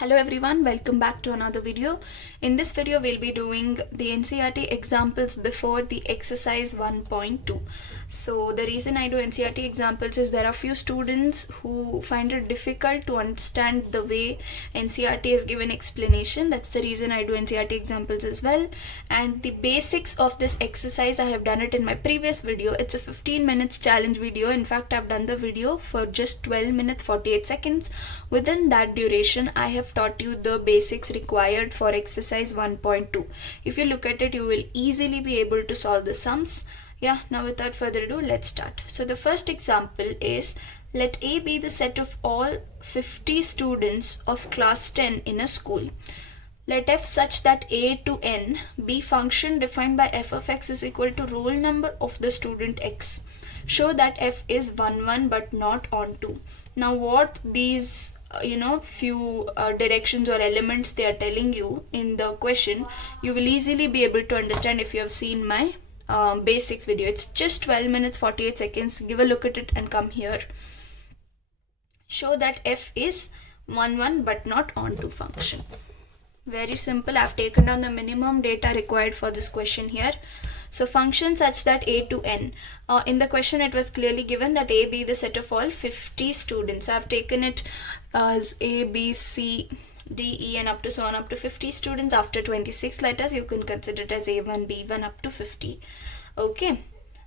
Hello everyone, welcome back to another video. In this video, we'll be doing the NCERT examples before the exercise 1.2. So the reason I do NCERT examples is there are few students who find it difficult to understand the way NCERT is given explanation. That's the reason I do NCERT examples as well. And the basics of this exercise, I have done it in my previous video. It's a 15 minutes challenge video. In fact, I've done the video for just 12 minutes 48 seconds. Within that duration, I have taught you the basics required for exercise 1.2. If you look at it, you will easily be able to solve the sums. Now without further ado, let's start. So the first example is, let A be the set of all 50 students of class 10 in a school. Let f such that a to n be function defined by f of x is equal to roll number of the student x. Show that f is 1 1 but not on 2. Now what these few directions or elements they are telling you in the question, you will easily be able to understand if you have seen my basics video. It's just 12 minutes 48 seconds. Give a look at it and come here. Show that f is 1 1 but not on 2 function. Very simple. I've taken down the minimum data required for this question here. So function such that a to n. In the question it was clearly given that a be the set of all 50 students. I've taken it as a, b, c, d, e and up to so on up to 50 students. After 26 letters you can consider it as a1, b1 up to 50. Okay.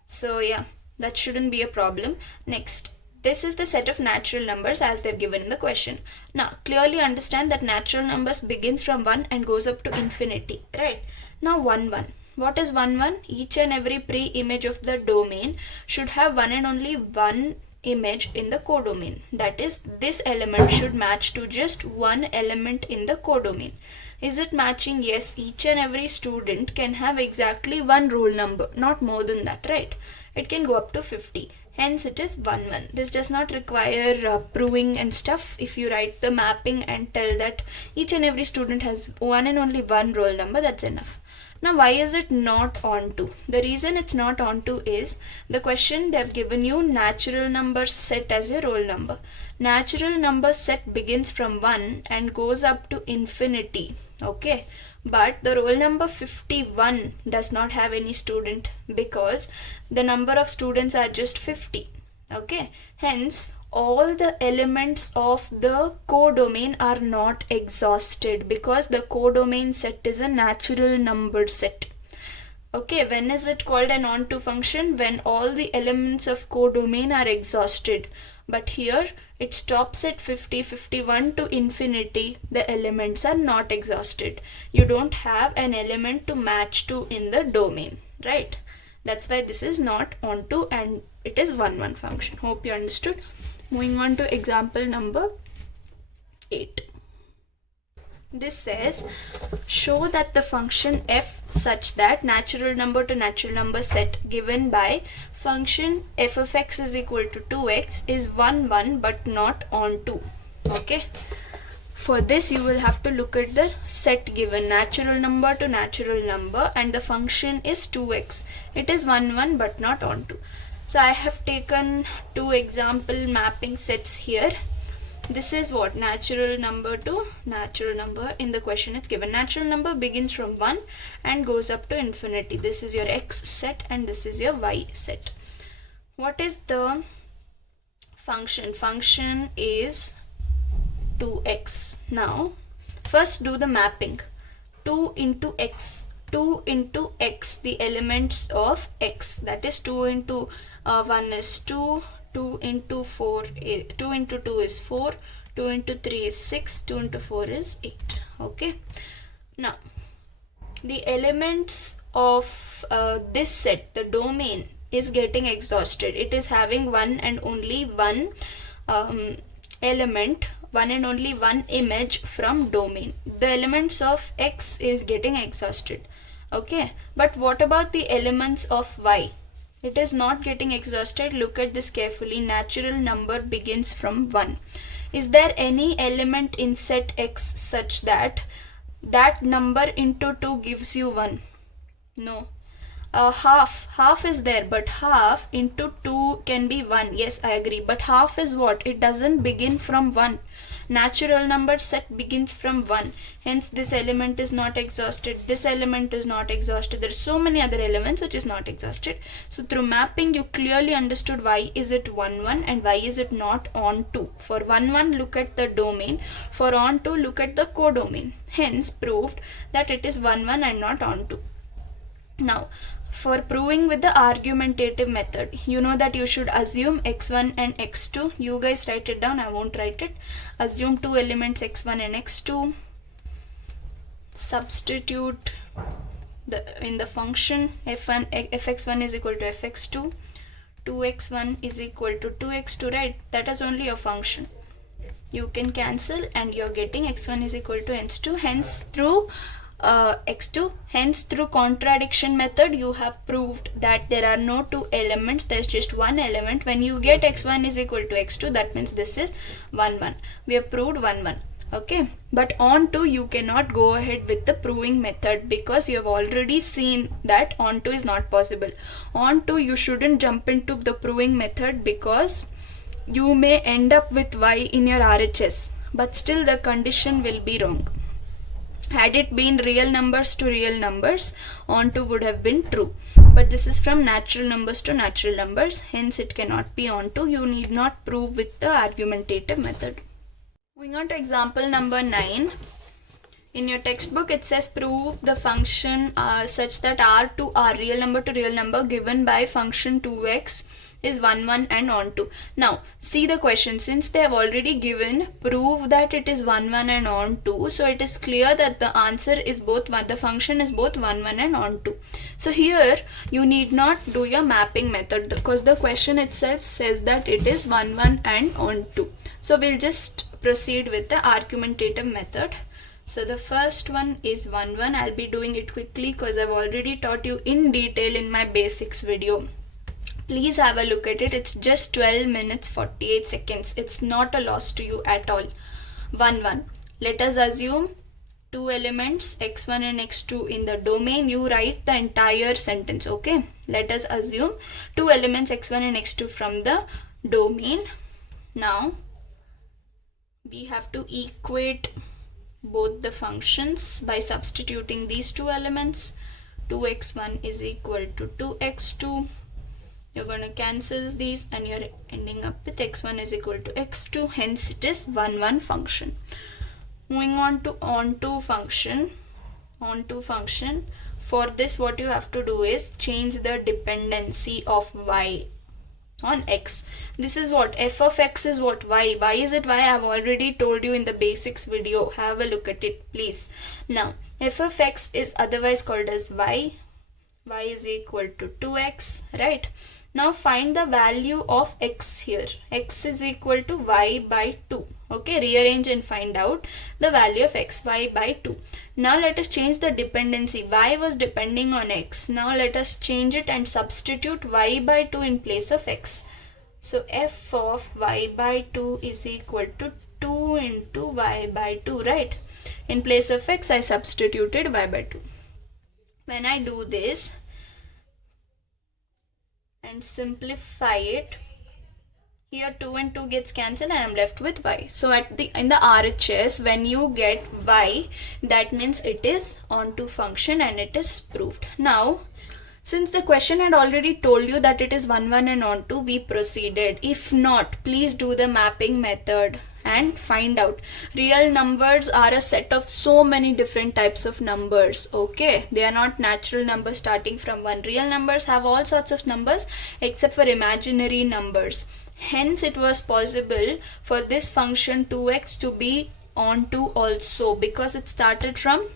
So yeah, that shouldn't be a problem. Next. This is the set of natural numbers as they've given in the question. Now, clearly understand that natural numbers begins from 1 and goes up to infinity, right? Now, 1, 1. What is 1, 1? Each and every pre-image of the domain should have one and only one image in the codomain. That is, this element should match to just one element in the codomain. Is it matching? Yes, each and every student can have exactly one roll number, not more than that, right? It can go up to 50. Hence, it is 1, 1. This does not require proving and stuff. If you write the mapping and tell that each and every student has one and only one roll number, that's enough. Now, why is it not on 2? The reason it's not on 2 is the question they have given you natural number set as your roll number. Natural number set begins from 1 and goes up to infinity. Okay. But the roll number 51 does not have any student because the number of students are just 50. Okay. Hence, all the elements of the codomain are not exhausted because the codomain set is a natural number set. Okay, when is it called an on-to function? When all the elements of codomain are exhausted. But here it stops at 50, 51 to infinity. The elements are not exhausted. You don't have an element to match to in the domain, right? That's why this is not on-to and it is 1, 1 function. Hope you understood. Moving on to example number 8. This says, show that the function f such that natural number to natural number set given by function f of x is equal to 2x is 1, 1 but not on 2. Okay. For this, you will have to look at the set given, natural number to natural number, and the function is 2x. It is 1, 1 but not on 2. So I have taken two example mapping sets here. This is what? Natural number to natural number. In the question it's given natural number begins from 1 and goes up to infinity. This is your x set and this is your y set. What is the function? Function is 2x. Now, first do the mapping. 2 into x. 2 into x, the elements of x. That is 2 into 1 is 2. 2 into 4 is 2 into 2 is 4, 2 into 3 is 6, 2 into 4 is 8. Okay. Now, the elements of this set, the domain, is getting exhausted. It is having one and only one element, one and only one image from domain. The elements of x is getting exhausted. Okay. But what about the elements of y? It is not getting exhausted. Look at this carefully. Natural number begins from 1. Is there any element in set x such that that number into 2 gives you 1? No. half is there, but half into 2 can be 1. Yes, I agree, but half is what? It doesn't begin from 1. Natural number set begins from 1. Hence this element is not exhausted, this element is not exhausted. There are so many other elements which is not exhausted. So through mapping you clearly understood why is it 1 1 and why is it not on 2. For 1 1 look at the domain, for on 2 look at the codomain. Hence proved that it is 1 1 and not on 2. Now for proving with the argumentative method, you know that you should assume x1 and x2. You guys write it down, I won't write it. Assume two elements x1 and x2. Substitute in the function fx1 is equal to fx2. 2x1 is equal to 2x2, right? That is only a function. You can cancel and you're getting x1 is equal to x2. Hence through x2, hence through contradiction method you have proved that there are no two elements, there's just one element. When you get x1 is equal to x2, that means this is 1 1. We have proved 1 1. Okay, but on 2 you cannot go ahead with the proving method because you have already seen that on 2 is not possible. On 2 you shouldn't jump into the proving method because you may end up with y in your RHS, but still the condition will be wrong. Had it been real numbers to real numbers, on 2 would have been true. But this is from natural numbers to natural numbers, hence it cannot be on 2. You need not prove with the argumentative method. Moving on to example number 9. In your textbook it says prove the function such that R2 R real number to real number given by function 2x is 1 1 and on 2. Now see the question, since they have already given prove that it is 1 1 and on 2, so it is clear that the answer is both one, the function is both 1 1 and on 2. So here you need not do your mapping method because the question itself says that it is 1 1 and on 2. So we'll just proceed with the argumentative method. So the first one is 1 1. I'll be doing it quickly because I've already taught you in detail in my basics video. Please have a look at it. It's just 12 minutes 48 seconds. It's not a loss to you at all. 1 1. Let us assume two elements x1 and x2 in the domain. You write the entire sentence. Okay. Let us assume two elements x1 and x2 from the domain. Now we have to equate both the functions by substituting these two elements. 2x1 is equal to 2x2. You're going to cancel these and you're ending up with x1 is equal to x2. Hence it is 1 1 function. Moving on to on2 function. On2 function. For this what you have to do is change the dependency of y on x. This is what f of x is what y. Why is it y? I have already told you in the basics video. Have a look at it please. Now f of x is otherwise called as y. Y is equal to 2x, right? Now find the value of x here. X is equal to y by 2. Okay, rearrange and find out the value of x, y by 2. Now let us change the dependency. Y was depending on x. Now let us change it and substitute y by 2 in place of x. So f of y by 2 is equal to 2 into y by 2, right? In place of x I substituted y by 2. When I do this and simplify it, here 2 and 2 gets cancelled and I'm left with y. So in the RHS when you get y, that means it is onto function and it is proved. Now since the question had already told you that it is 1 1 and onto, we proceeded. If not, please do the mapping method and find out. Real numbers are a set of so many different types of numbers. Okay, they are not natural numbers starting from 1. Real numbers have all sorts of numbers except for imaginary numbers. Hence it was possible for this function 2x to be onto also because it started from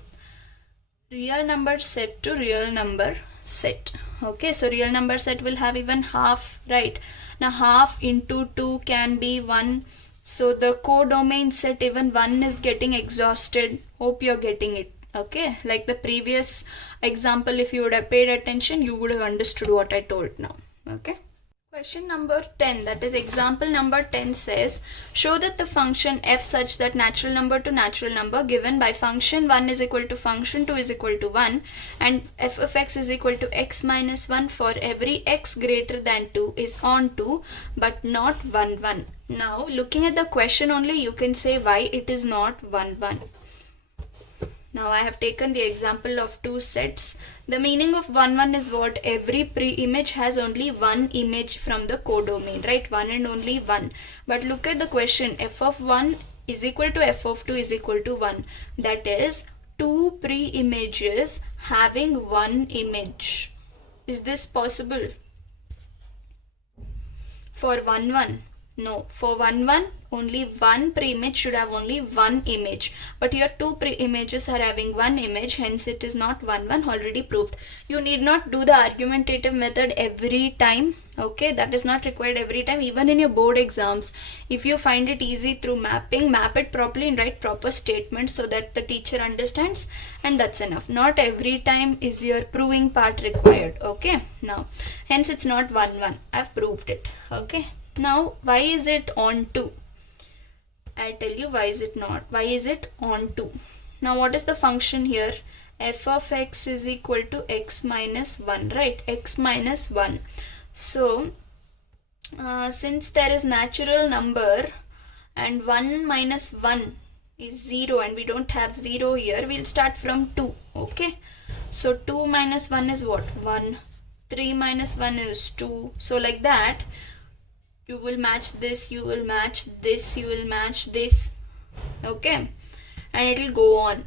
real number set to real number set. Okay, so real number set will have even half, right? Now half into 2 can be 1. So the codomain set, even 1 is getting exhausted. Hope you're getting it. Okay, like the previous example, if you would have paid attention, you would have understood what I told now. Okay. Question number 10, that is example number 10, says show that the function f such that natural number to natural number given by function 1 is equal to function 2 is equal to 1 and f of x is equal to x minus 1 for every x greater than 2 is on 2 but not 1 1. Now looking at the question only, you can say why it is not 1 1. Now I have taken the example of two sets. The meaning of 1 1 is what? Every pre-image has only one image from the codomain, right? One and only one. But look at the question, f of 1 is equal to f of 2 is equal to 1. That is two pre-images having one image. Is this possible? For 1 1? No. For 1 1, only one pre-image should have only one image. But here two pre-images are having one image, hence it is not 1 1, already proved. You need not do the argumentative method every time. Okay, that is not required every time. Even in your board exams, if you find it easy through mapping, map it properly and write proper statements so that the teacher understands, and that's enough. Not every time is your proving part required. Okay, now hence it's not 1 1. I've proved it. Okay. Now, why is it on 2? I'll tell you why is it not. Why is it on 2? Now, what is the function here? F of x is equal to x minus 1, right? X minus 1. So, since there is natural number and 1 minus 1 is 0 and we don't have 0 here, we'll start from 2. Okay. So, 2 minus 1 is what? 1. 3 minus 1 is 2. So, like that, you will match this, you will match this, you will match this. Okay, and it will go on.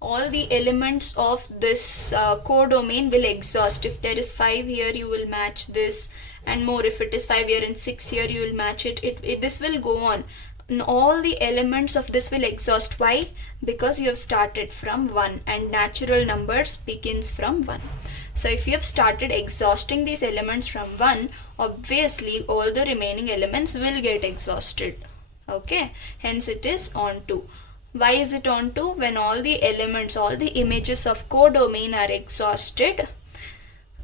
All the elements of this codomain will exhaust. If there is 5 here, you will match this, and more. If it is 5 here and 6 here, you will match it. This will go on. And all the elements of this will exhaust. Why? Because you have started from 1 and natural numbers begins from 1. So if you have started exhausting these elements from 1, obviously all the remaining elements will get exhausted. Okay, hence it is on 2. Why is it on 2? When all the elements, all the images of codomain are exhausted,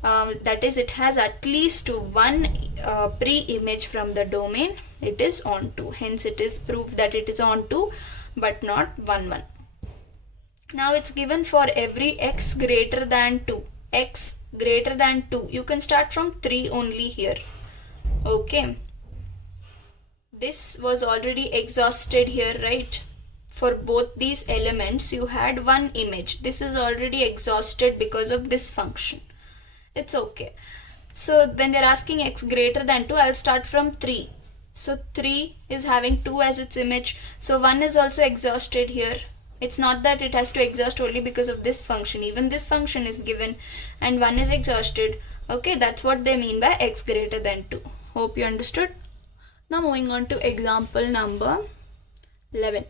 that is, it has at least one pre-image from the domain, it is on 2. Hence it is proved that it is on 2 but not 1 1. Now it's given for every x greater than 2. X greater than 2. You can start from 3 only here. Okay. This was already exhausted here, right? For both these elements, you had one image. This is already exhausted because of this function. It's okay. So when they're asking x greater than 2, I'll start from 3. So 3 is having 2 as its image. So 1 is also exhausted here. It's not that it has to exhaust only because of this function. Even this function is given and 1 is exhausted. Okay, that's what they mean by x greater than 2. Hope you understood. Now moving on to example number 11.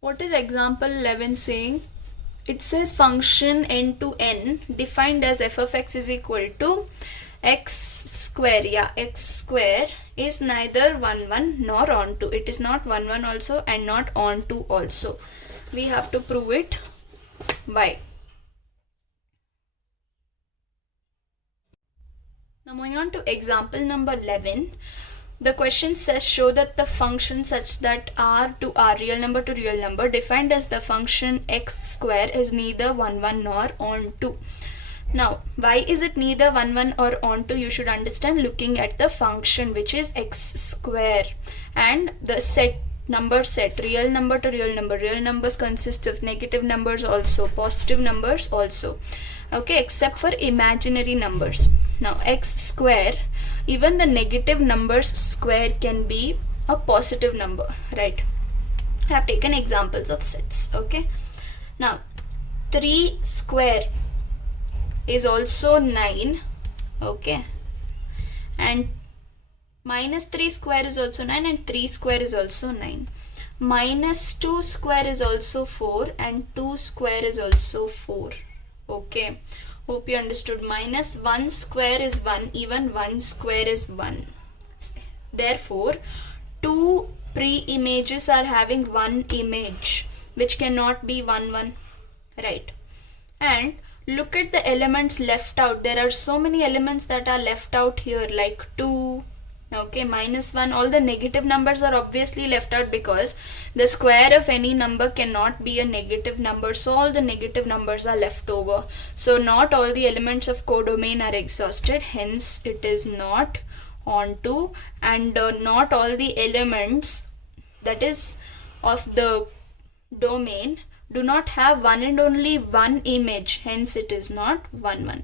What is example 11 saying? It says function n to n defined as f of x is equal to x square. Yeah, x square is neither 1 1 nor on 2. It is not 1 1 also and not on 2 also. We have to prove it. Why? Now moving on to example number 11. The question says show that the function such that r to r, real number to real number, defined as the function x square is neither 1 1 nor on 2. Now, why is it neither 1 1 or on 2? You should understand looking at the function, which is x square, and the set, number set, real number to real number. Real numbers consist of negative numbers also, positive numbers also. Okay, except for imaginary numbers. Now, x square, even the negative numbers square can be a positive number, right? I have taken examples of sets. Okay, now 3 square is also 9. Okay, and minus 3 square is also 9 and 3 square is also 9. Minus 2 square is also 4 and 2 square is also 4. Okay, hope you understood. Minus 1 square is 1, even 1 square is 1. Therefore, two pre-images are having one image, which cannot be 1 1, right? And Look at the elements left out. There are so many elements that are left out here, like 2, okay, -1. All the negative numbers are obviously left out because the square of any number cannot be a negative number, so all the negative numbers are left over. So not all the elements of codomain are exhausted, hence it is not onto. And not all the elements, that is of the domain, do not have one and only one image, hence it is not 1 1.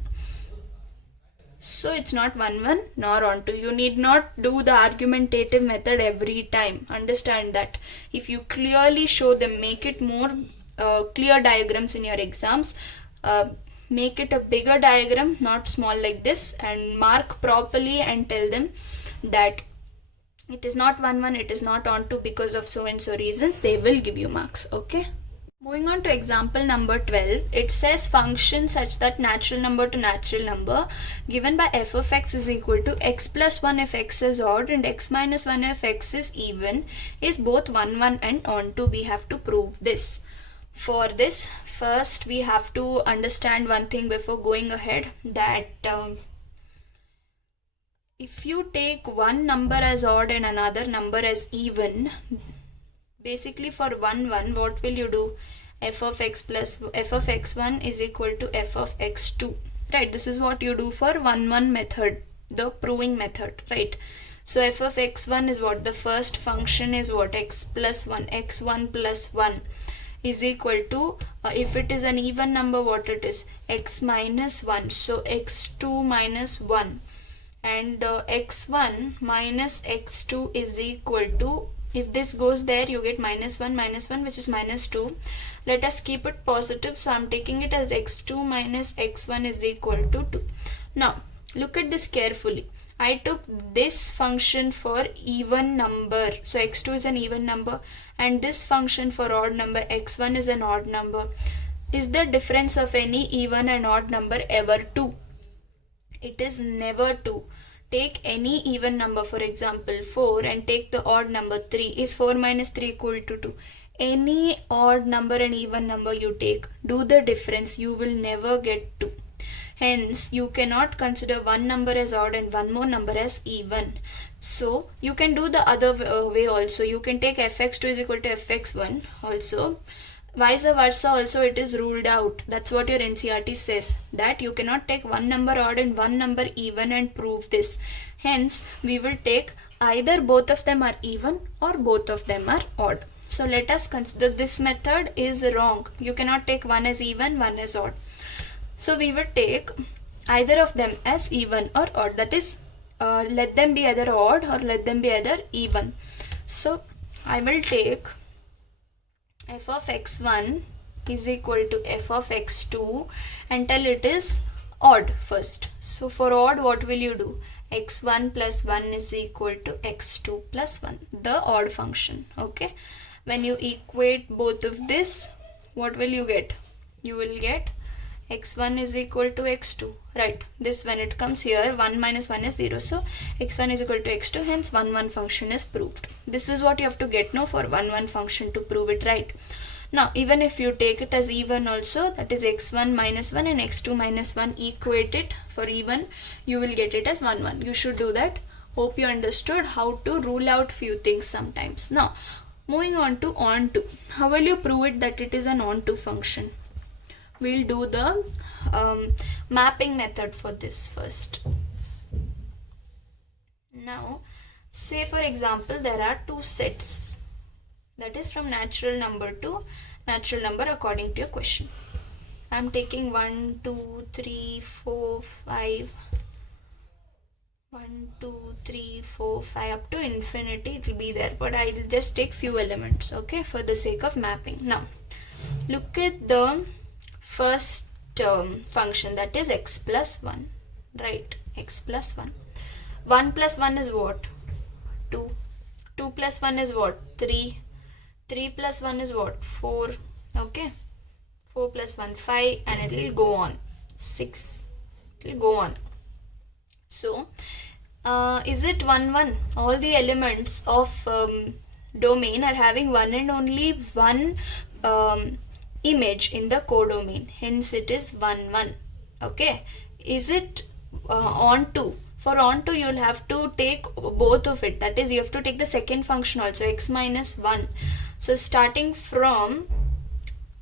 So it's not 1 1 nor onto. You need not do the argumentative method every time. Understand that. If you clearly show them, make it more clear diagrams in your exams. Make it a bigger diagram, not small like this, and mark properly and tell them that it is not 1 1, it is not onto because of so and so reasons. They will give you marks. Okay. Moving on to example number 12, it says function such that natural number to natural number given by f of x is equal to x plus 1 if x is odd and x minus 1 if x is even is both 1 1 and onto. We have to prove this. For this, first we have to understand one thing before going ahead, that if you take one number as odd and another number as even, basically for 1 1, what will you do? F of x plus f of x1 is equal to f of x2, right? This is what you do for 1 1 method, the proving method, right? So f of x1 is what? The first function is what? X plus 1, x1 plus 1 is equal to, if it is an even number, what it is? X minus 1, so x2 minus 1, and x1 minus x2 is equal to, if this goes there, you get -1 -1, which is -2. Let us keep it positive, so I'm taking it as x2 minus x1 is equal to 2. Now look at this carefully. I took this function for even number, so x2 is an even number, and this function for odd number, x1 is an odd number. Is the difference of any even and odd number ever 2? It is never 2. Take any even number, for example 4, and take the odd number 3. Is 4 minus 3 equal to 2? Any odd number and even number you take, do the difference, you will never get 2. Hence you cannot consider one number as odd and one more number as even. So you can do the other way also. You can take fx2 is equal to fx1 also. Vice versa also, it is ruled out. That's what your NCERT says, that you cannot take one number odd and one number even and prove this. Hence we will take either both of them are even or both of them are odd. So let us consider this method is wrong. You cannot take one as even, one as odd. So we will take either of them as even or odd. That is, let them be either odd or let them be either even. So I will take f of x1 is equal to f of x2 and tell it is odd first. So for odd, what will you do? X1 plus 1 is equal to x2 plus 1, the odd function. Okay. When you equate both of this, what will you get? You will get x1 is equal to x2, right? This, when it comes here, 1 minus 1 is 0, so x1 is equal to x2, hence 1 1 function is proved. This is what you have to get now for 1 1 function to prove it, right? Now even if you take it as even also, that is x1 minus 1 and x2 minus 1, equate it for even, you will get it as 1 1. You should do that. Hope you understood how to rule out few things sometimes. Now moving on to onto. How will you prove it that it is an onto function? We'll do the mapping method for this first. Now say for example there are two sets, that is from natural number to natural number according to your question. I'm taking 1 2 3 4 5 1 2 3 4 5 up to infinity. It will be there, but I will just take few elements, okay, for the sake of mapping. Now look at the first function, that is x plus 1, right? X plus 1. 1 plus 1 is what? 2. 2 plus 1 is what? 3. 3 plus 1 is what? 4. Okay. 4 plus 1, 5, and it will go on. 6. It will go on. So is it 1 1? All the elements of domain are having one and only one image in the codomain, hence it is 1 1. Okay, is it onto? For onto, you'll have to take both of it, that is you have to take the second function also, x minus 1. So starting from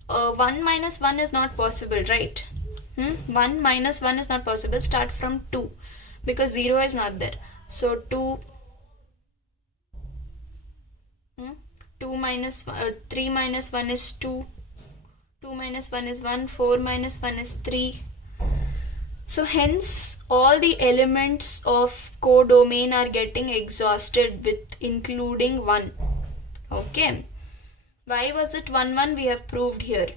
1 minus 1 is not possible, right? 1 minus 1 is not possible. Start from 2 because 0 is not there. So 2 2 minus 3 minus 1 is 2. 2 minus 1 is 1. 4 minus 1 is 3. So hence all the elements of codomain are getting exhausted with including 1. Okay. Why was it 1 1? We have proved here.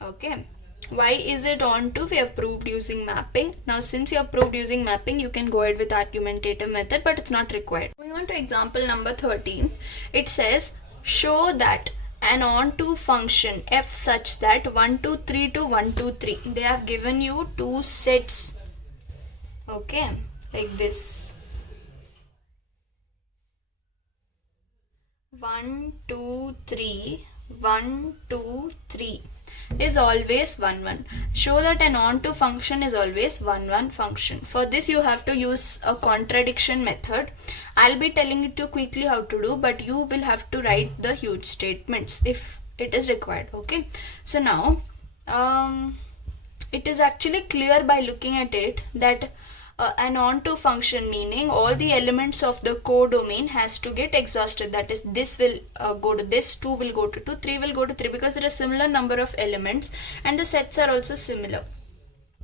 Okay. Why is it onto? We have proved using mapping. Now since you have proved using mapping, you can go ahead with argumentative method, but it's not required. Moving on to example number 13. It says show that an onto function f such that 1 2 3 to 1 2 3. They have given you two sets. Okay, like this. 1 2 3 1 2 3 is always 1 1. Show that an onto function is always 1 1 function. For this you have to use a contradiction method. I'll be telling it to you quickly how to do, but you will have to write the huge statements if it is required. Okay, so now it is actually clear by looking at it that an onto function, meaning all the elements of the codomain has to get exhausted. That is, this will go to this, 2 will go to 2, 3 will go to 3, because there is similar number of elements and the sets are also similar.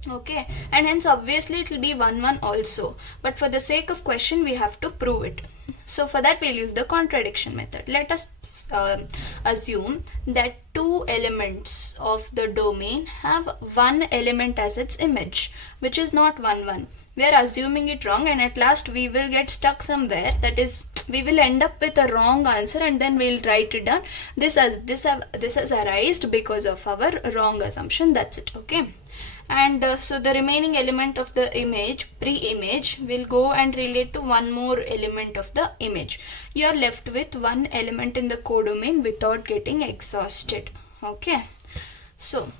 Okay, and hence obviously it will be 1 1 also, but for the sake of question we have to prove it. So for that we'll use the contradiction method. Let us assume that two elements of the domain have one element as its image, which is not 1 1. We are assuming it wrong, and at last we will get stuck somewhere. That is, we will end up with a wrong answer, and then we'll write it down. This has arisen because of our wrong assumption. That's it. Okay. And so the remaining element of the image, pre-image, will go and relate to one more element of the image. You are left with one element in the codomain without getting exhausted. Okay, so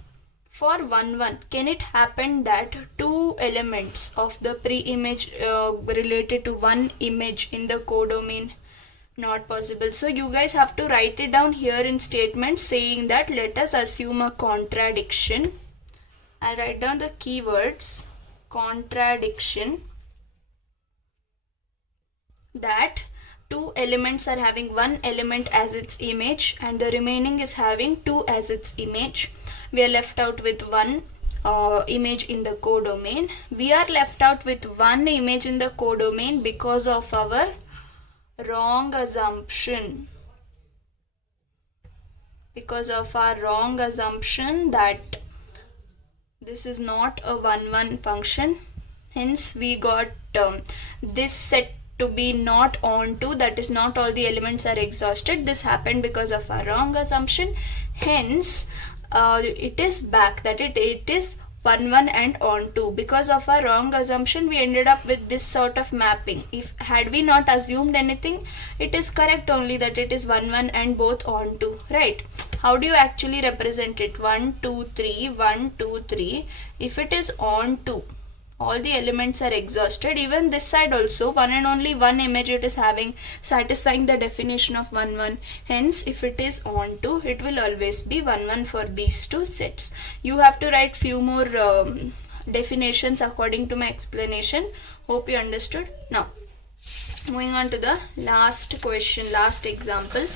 for 1 1, can it happen that two elements of the pre-image related to one image in the codomain? Not possible. So you guys have to write it down here in statement saying that let us assume a contradiction. I'll write down the keywords. Contradiction. That two elements are having one element as its image and the remaining is having two as its image. We are left out with one image in the codomain. We are left out with one image in the codomain because of our wrong assumption. Because of our wrong assumption that this is not a 1 1 function. Hence we got this set to be not onto, that is, not all the elements are exhausted. This happened because of our wrong assumption. Hence it is back, that it is 1 1 and onto. Because of our wrong assumption we ended up with this sort of mapping. If had we not assumed anything, it is correct only that it is 1 1 and both onto, right? How do you actually represent it? 1 2 3 1 2 3. If it is onto, all the elements are exhausted. Even this side also, one and only one image it is having, satisfying the definition of 1 1. Hence if it is onto, it will always be 1 1 for these two sets. You have to write few more definitions according to my explanation. Hope you understood. Now moving on to the last question, last example.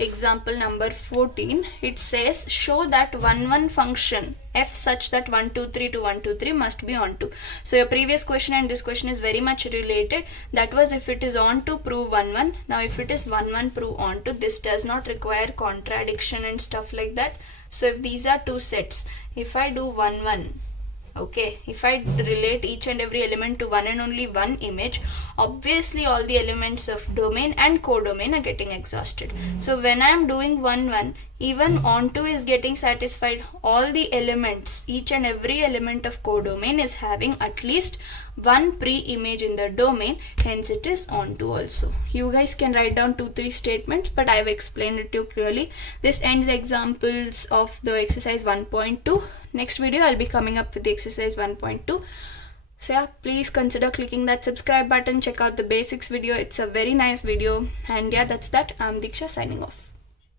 Example number 14. It says show that 1 1 function f such that 1 2 3 to 1 2 3 must be onto. So your previous question and this question is very much related. That was if it is onto, prove 1 1. Now if it is 1 1, prove onto. This does not require contradiction and stuff like that. So if these are two sets, if I do 1 1, okay, if I relate each and every element to one and only one image, obviously all the elements of domain and codomain are getting exhausted. So when I am doing 1 1, even onto is getting satisfied. All the elements, each and every element of codomain is having at least one pre-image in the domain, hence it is onto also. You guys can write down 2-3 statements, but I have explained it to you clearly. This ends examples of the exercise 1.2. Next video I'll be coming up with the exercise 1.2. So yeah, please consider clicking that subscribe button. Check out the basics video, it's a very nice video. And yeah, that's that. I'm Diksha signing off.